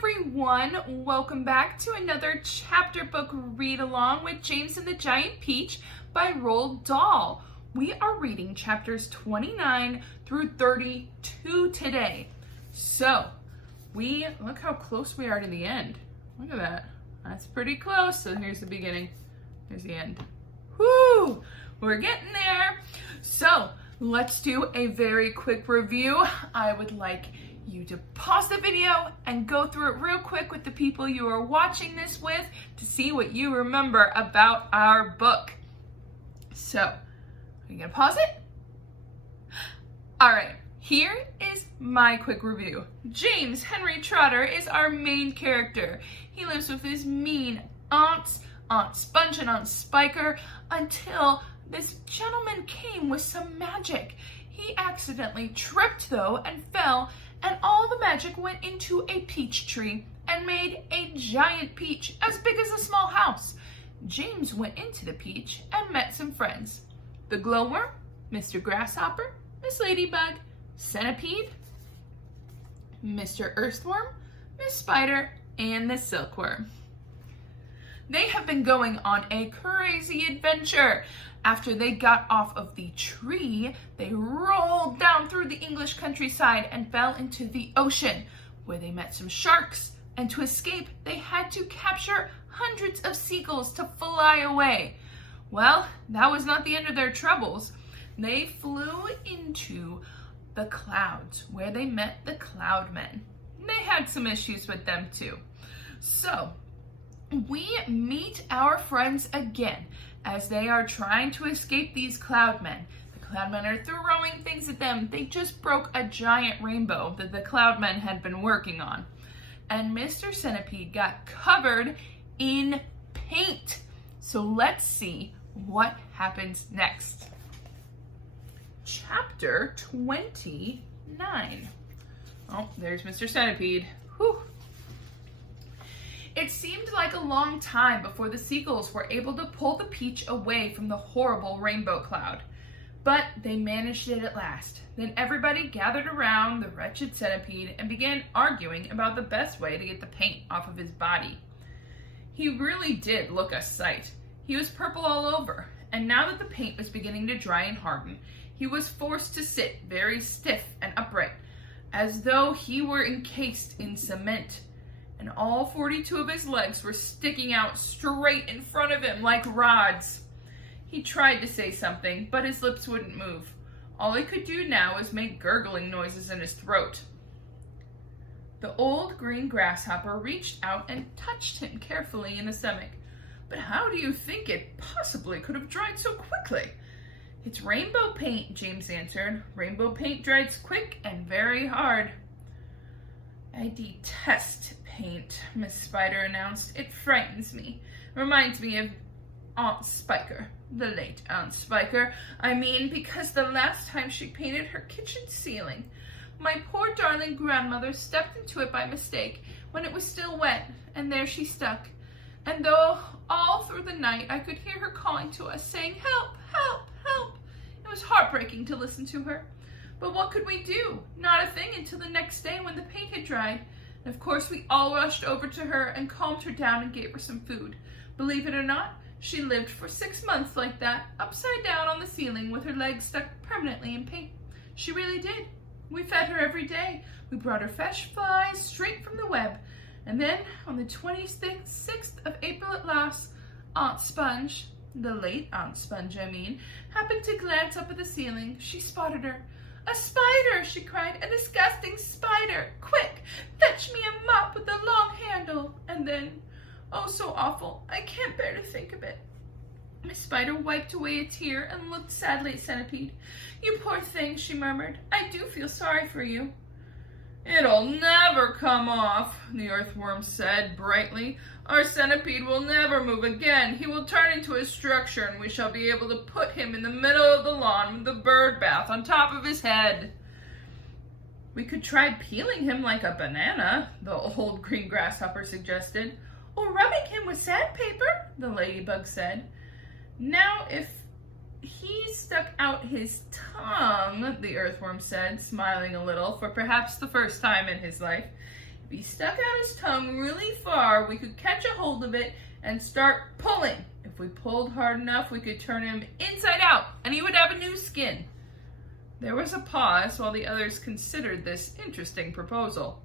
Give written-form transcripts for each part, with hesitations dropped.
everyone, welcome back to another chapter book read along with James and the Giant Peach by Roald Dahl. We are reading chapters 29 through 32 today. So, look how close we are to the end. Look at that. That's pretty close. So here's the beginning. Here's the end. Woo! We're getting there. So, let's do a very quick review. I would like you to pause the video and go through it real quick with the people you are watching this with to see what you remember about our book. So, are you gonna pause it? All right, here is my quick review. James Henry Trotter is our main character. He lives with his mean aunts, Aunt Sponge and Aunt Spiker, until this gentleman came with some magic. He accidentally tripped though and fell, and all the magic went into a peach tree and made a giant peach as big as a small house. James went into the peach and met some friends. The glowworm, Mr. Grasshopper, Miss Ladybug, Centipede, Mr. Earthworm, Miss Spider, and the Silkworm. They have been going on a crazy adventure. After they got off of the tree, they rolled down through the English countryside and fell into the ocean, where they met some sharks, and to escape, they had to capture hundreds of seagulls to fly away. Well, that was not the end of their troubles. They flew into the clouds, where they met the Cloudmen. They had some issues with them too. So, we meet our friends again as they are trying to escape these Cloudmen. The Cloudmen are throwing things at them. They just broke a giant rainbow that the Cloudmen had been working on. And Mr. Centipede got covered in paint. So let's see what happens next. Chapter 29. Oh, there's Mr. Centipede. Whew. It seemed like a long time before the seagulls were able to pull the peach away from the horrible rainbow cloud. But they managed it at last. Then everybody gathered around the wretched Centipede and began arguing about the best way to get the paint off of his body. He really did look a sight. He was purple all over, and now that the paint was beginning to dry and harden, he was forced to sit very stiff and upright, as though he were encased in cement. And all 42 of his legs were sticking out straight in front of him like rods. He tried to say something, but his lips wouldn't move. All he could do now was make gurgling noises in his throat. The old green grasshopper reached out and touched him carefully in the stomach. But how do you think it possibly could have dried so quickly? It's rainbow paint, James answered. Rainbow paint dries quick and very hard. I detest paint, Miss Spider announced. It frightens me. Reminds me of Aunt Spiker, the late Aunt Spiker. I mean, because the last time she painted her kitchen ceiling, my poor darling grandmother stepped into it by mistake when it was still wet, and there she stuck. And though all through the night I could hear her calling to us, saying, "Help, help, help," it was heartbreaking to listen to her. But what could we do? Not a thing until the next day when the paint had dried. And of course we all rushed over to her and calmed her down and gave her some food. Believe it or not, she lived for 6 months like that, upside down on the ceiling with her legs stuck permanently in paint. She really did. We fed her every day. We brought her fresh flies straight from the web. And then on the 26th of April at last, Aunt Sponge, the late Aunt Sponge I mean, happened to glance up at the ceiling. She spotted her. "A spider!" she cried. "A disgusting spider! Quick, fetch me a mop with a long handle!" And then, oh, so awful, I can't bear to think of it. Miss Spider wiped away a tear and looked sadly at Centipede. "You poor thing," she murmured. "I do feel sorry for you." "It'll never come off," the earthworm said brightly. "Our Centipede will never move again. He will turn into a structure, and we shall be able to put him in the middle of the lawn with the bird bath on top of his head." "We could try peeling him like a banana," the old green grasshopper suggested. "Or rubbing him with sandpaper," the ladybug said. "Now, if he stuck out his tongue," the earthworm said, smiling a little, for perhaps the first time in his life, If he stuck out his tongue really far, we could catch a hold of it and start pulling. If we pulled hard enough, we could turn him inside out, and he would have a new skin. There was a pause while the others considered this interesting proposal.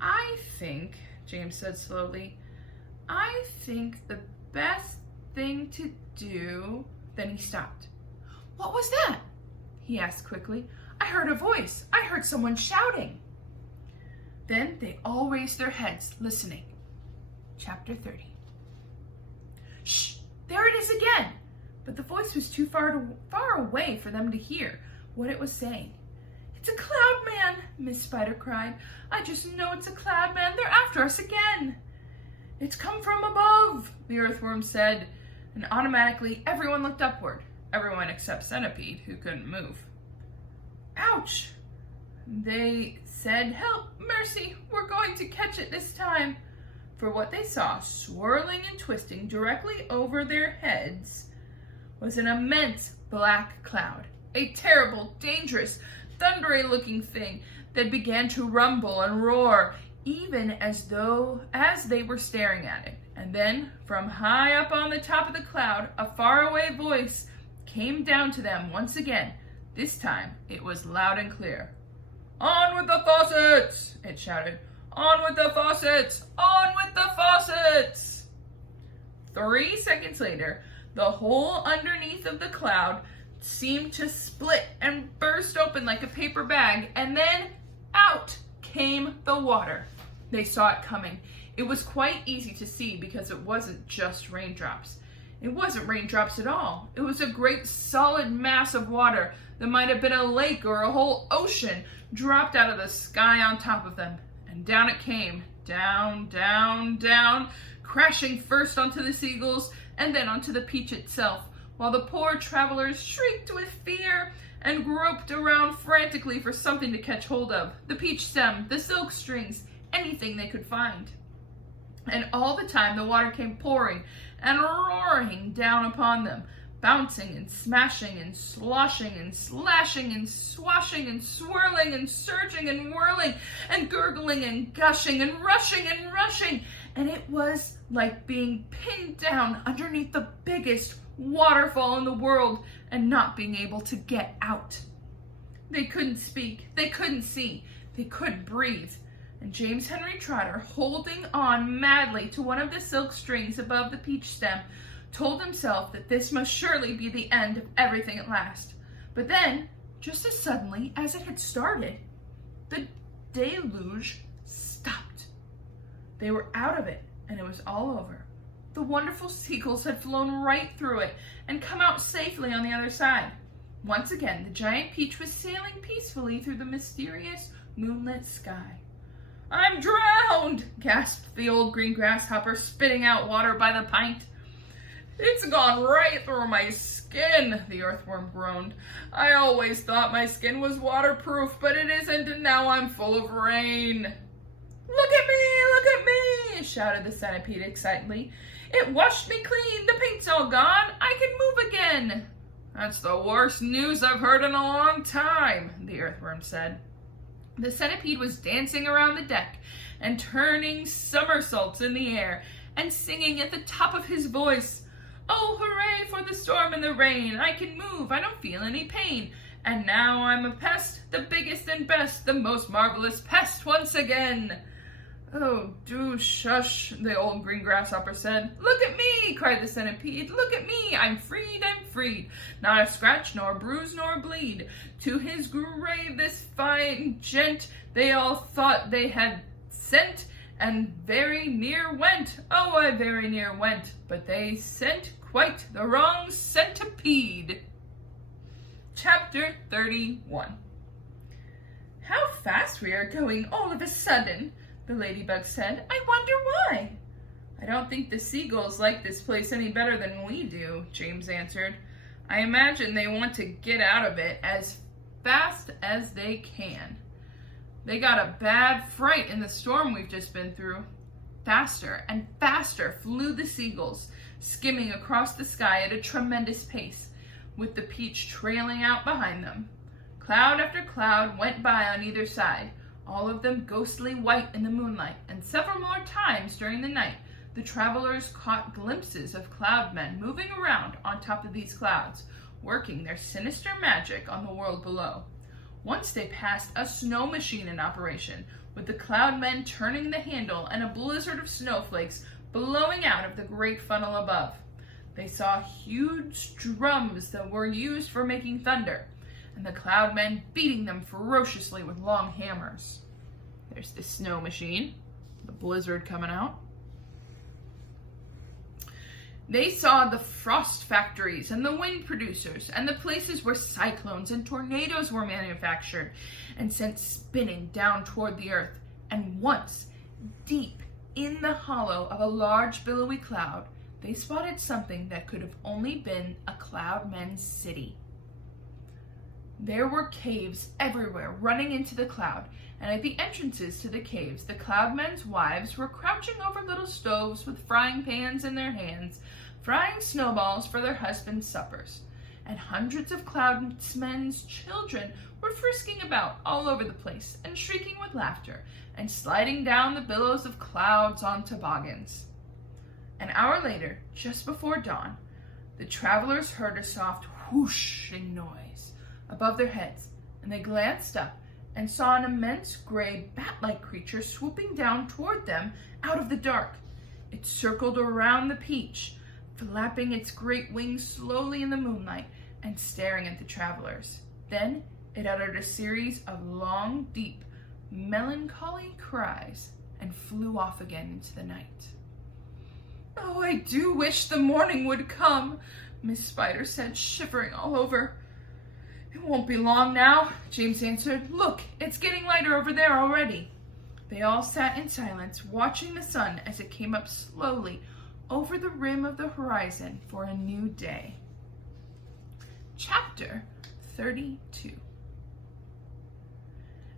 I think, James said slowly, I think the best thing to do... Then he stopped. What was that? He asked quickly. I heard a voice. I heard someone shouting. Then they all raised their heads, listening. Chapter 30. Shh! There it is again! But the voice was too far away for them to hear what it was saying. It's a cloud man, Miss Spider cried. I just know it's a cloud man. They're after us again. It's come from above, the earthworm said, and automatically everyone looked upward. Everyone except Centipede, who couldn't move. Ouch! They said, help, mercy, we're going to catch it this time. For what they saw, swirling and twisting directly over their heads, was an immense black cloud. A terrible, dangerous, thundery-looking thing that began to rumble and roar, even as they were staring at it. And then, from high up on the top of the cloud, a faraway voice came down to them once again. This time, it was loud and clear. On with the faucets! It shouted. On with the faucets! On with the faucets! 3 seconds later, the hole underneath of the cloud seemed to split and burst open like a paper bag, and then out came the water. They saw it coming. It was quite easy to see because it wasn't just raindrops. It wasn't raindrops at all. It was a great solid mass of water that might have been a lake or a whole ocean dropped out of the sky on top of them. And down it came, down, down, down, crashing first onto the seagulls and then onto the peach itself, while the poor travelers shrieked with fear and groped around frantically for something to catch hold of. The peach stem, the silk strings, anything they could find. And all the time the water came pouring and roaring down upon them, bouncing and smashing and sloshing and slashing and swashing and swirling and surging and whirling and gurgling and gushing and rushing and rushing. And it was like being pinned down underneath the biggest waterfall in the world and not being able to get out. They couldn't speak, they couldn't see, they couldn't breathe. And James Henry Trotter, holding on madly to one of the silk strings above the peach stem, told himself that this must surely be the end of everything at last. But then, just as suddenly as it had started, the deluge stopped. They were out of it, and it was all over. The wonderful seagulls had flown right through it and come out safely on the other side. Once again, the giant peach was sailing peacefully through the mysterious moonlit sky. I'm drowned, gasped the old green grasshopper, spitting out water by the pint. It's gone right through my skin, the earthworm groaned. I always thought my skin was waterproof, but it isn't, and now I'm full of rain. Look at me, shouted the centipede excitedly. It washed me clean, the paint's all gone, I can move again. That's the worst news I've heard in a long time, the earthworm said. The centipede was dancing around the deck and turning somersaults in the air and singing at the top of his voice, oh, hooray for the storm and the rain, I can move, I don't feel any pain, and now I'm a pest, the biggest and best, the most marvelous pest once again. Oh, do shush, the old green grasshopper said. Look at me, cried the centipede, look at me, I'm freed, not a scratch, nor bruise, nor bleed. To his grave this fine gent they all thought they had sent, and very near went, oh, I very near went, but they sent quite the wrong centipede. Chapter 31. How fast we are going all of a sudden, the ladybug said. I wonder why. I don't think the seagulls like this place any better than we do, James answered. I imagine they want to get out of it as fast as they can. They got a bad fright in the storm we've just been through. Faster and faster flew the seagulls, skimming across the sky at a tremendous pace, with the peach trailing out behind them. Cloud after cloud went by on either side, all of them ghostly white in the moonlight, and several more times during the night, the travelers caught glimpses of cloud men moving around on top of these clouds, working their sinister magic on the world below. Once they passed a snow machine in operation, with the cloud men turning the handle and a blizzard of snowflakes blowing out of the great funnel above. They saw huge drums that were used for making thunder, and the cloud men beating them ferociously with long hammers. There's the snow machine, the blizzard coming out. They saw the frost factories and the wind producers and the places where cyclones and tornadoes were manufactured and sent spinning down toward the earth. And once, deep in the hollow of a large billowy cloud, they spotted something that could have only been a cloudman's city. There were caves everywhere running into the cloud, and at the entrances to the caves, the cloudmen's wives were crouching over little stoves with frying pans in their hands, frying snowballs for their husbands' suppers. And hundreds of cloudmen's children were frisking about all over the place and shrieking with laughter and sliding down the billows of clouds on toboggans. An hour later, just before dawn, the travelers heard a soft whooshing noise above their heads, and they glanced up and saw an immense gray bat-like creature swooping down toward them out of the dark. It circled around the peach, flapping its great wings slowly in the moonlight and staring at the travelers. Then it uttered a series of long, deep, melancholy cries and flew off again into the night. "Oh, I do wish the morning would come," Miss Spider said, shivering all over. "It won't be long now," James answered. "Look, it's getting lighter over there already." They all sat in silence, watching the sun as it came up slowly over the rim of the horizon for a new day. Chapter 32.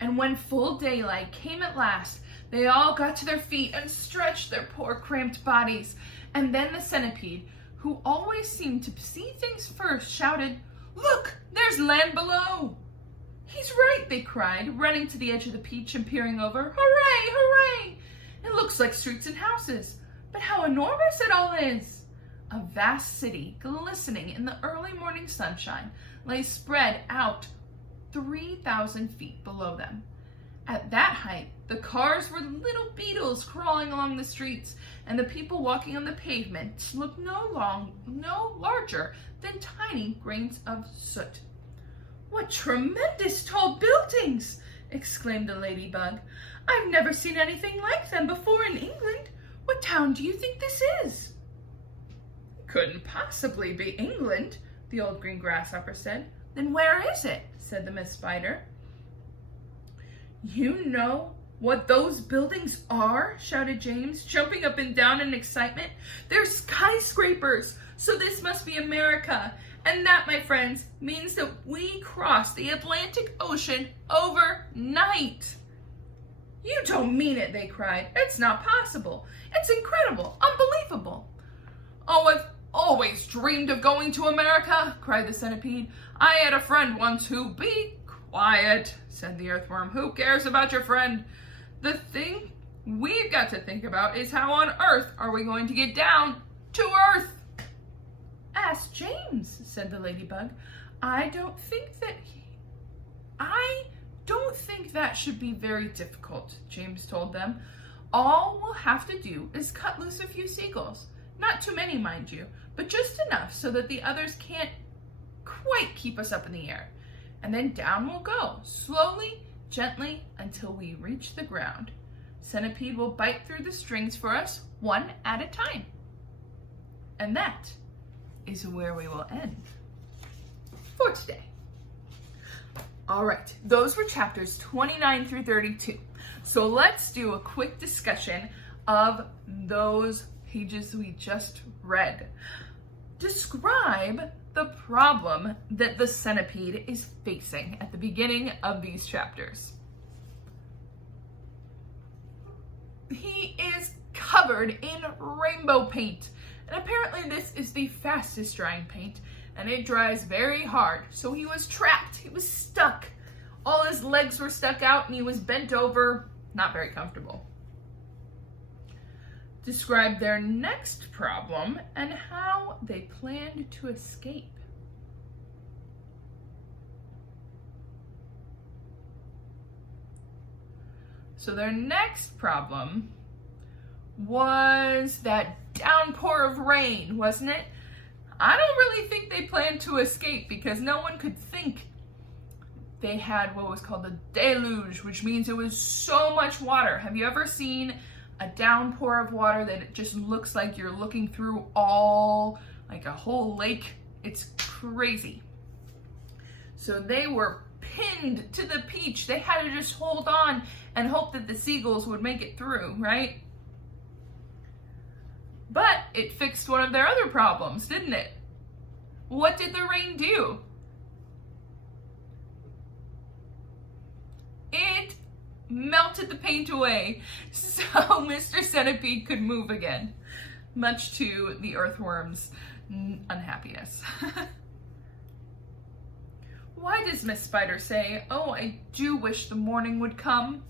And when full daylight came at last, they all got to their feet and stretched their poor cramped bodies. And then the centipede, who always seemed to see things first, shouted, "Look, there's land below!" "He's right," they cried, running to the edge of the peach and peering over. "Hooray, hooray! It looks like streets and houses, but how enormous it all is!" A vast city, glistening in the early morning sunshine, lay spread out 3,000 feet below them. At that height, the cars were little beetles crawling along the streets, and the people walking on the pavement looked no larger than tiny grains of soot. "What tremendous tall buildings!" exclaimed the ladybug. "I've never seen anything like them before in England. What town do you think this is?" "Couldn't possibly be England," the old green grasshopper said. "Then where is it?" said the Miss Spider. "You know what those buildings are?" shouted James, jumping up and down in excitement. "They're skyscrapers, so this must be America. And that, my friends, means that we crossed the Atlantic Ocean overnight." "You don't mean it," they cried. "It's not possible. It's incredible, unbelievable." "Oh, I've always dreamed of going to America," cried the centipede. "I had a friend once who—" "Be quiet," said the earthworm. "Who cares about your friend? The thing we've got to think about is how on earth are we going to get down to Earth?" "Ask James," said the ladybug. I don't think that should be very difficult," James told them. "All we'll have to do is cut loose a few seagulls. Not too many, mind you, but just enough so that the others can't quite keep us up in the air. And then down we'll go, slowly, gently, until we reach the ground. Centipede will bite through the strings for us, one at a time. And that is where we will end for today. All right, those were chapters 29 through 32. So let's do a quick discussion of those pages we just read. Describe the problem that the centipede is facing at the beginning of these chapters. He is covered in rainbow paint, and apparently this is the fastest drying paint, and it dries very hard. So he was trapped, he was stuck All his legs were stuck out and he was bent over, not very comfortable. Describe their next problem and how they planned to escape. So their next problem was that downpour of rain, wasn't it? I don't really think they planned to escape because no one could think. They had what was called a deluge, which means it was so much water. Have you ever seen a downpour of water that it just looks like you're looking through like a whole lake? It's crazy. So they were pinned to the peach. They had to just hold on and hope that the seagulls would make it through, right? But it fixed one of their other problems, didn't it? What did the rain do? It melted the paint away, so Mr. Centipede could move again, much to the earthworm's unhappiness. Why does Miss Spider say, "Oh, I do wish the morning would come"?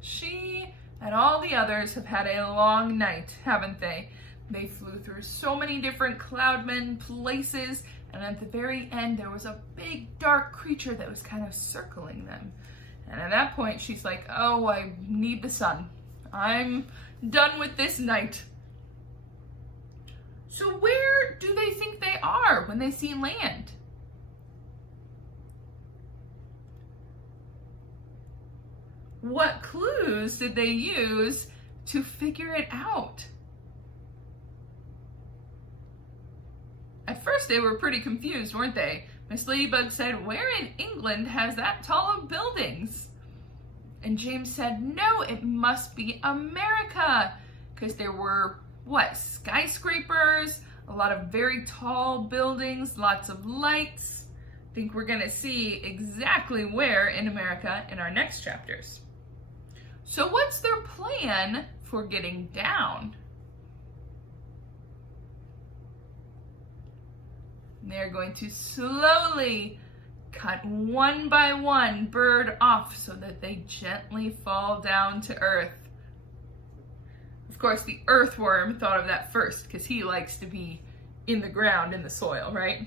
She and all the others have had a long night, haven't they? They flew through so many different cloudmen places, and at the very end there was a big dark creature that was kind of circling them. And at that point she's like, "Oh, I need the sun. I'm done with this night." So where do they think they are when they see land? What clues did they use to figure it out? At first they were pretty confused, weren't they? Miss Ladybug said, "Where in England has that tall of buildings?" And James said, "No, it must be America," because there were, skyscrapers, a lot of very tall buildings, lots of lights. I think we're gonna see exactly where in America in our next chapters. So what's their plan for getting down? They're going to slowly cut one by one bird off so that they gently fall down to earth. Of course, the earthworm thought of that first because he likes to be in the ground, in the soil, right?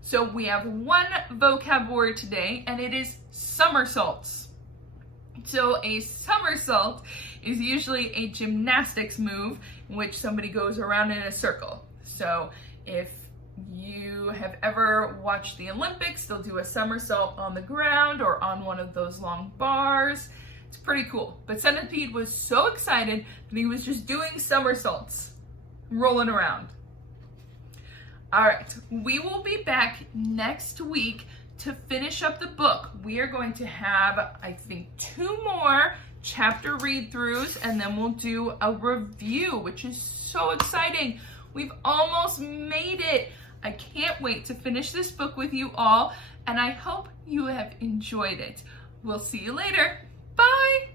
So we have one vocab word today, and it is somersaults. So a somersault is usually a gymnastics move in which somebody goes around in a circle. So if you have ever watched the Olympics, they'll do a somersault on the ground or on one of those long bars. It's pretty cool. But Centipede was so excited that he was just doing somersaults, rolling around. All right, we will be back next week to finish up the book. We are going to have, I think, 2 more chapter read-throughs, and then we'll do a review, which is so exciting. We've almost made it. I can't wait to finish this book with you all, and I hope you have enjoyed it. We'll see you later. Bye!